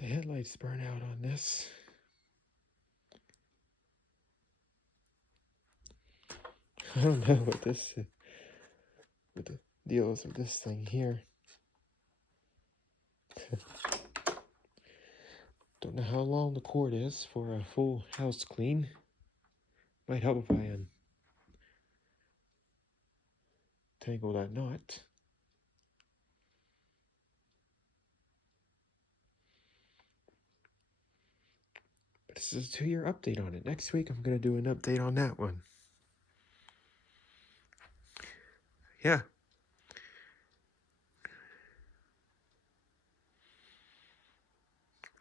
The headlights burn out on this. I don't know what this is, what the deal is with this thing here. Don't know how long the cord is for a full house clean. Might help if I untangle that knot. But this is a 2-year update on it. Next week I'm going to do an update on that one. Yeah.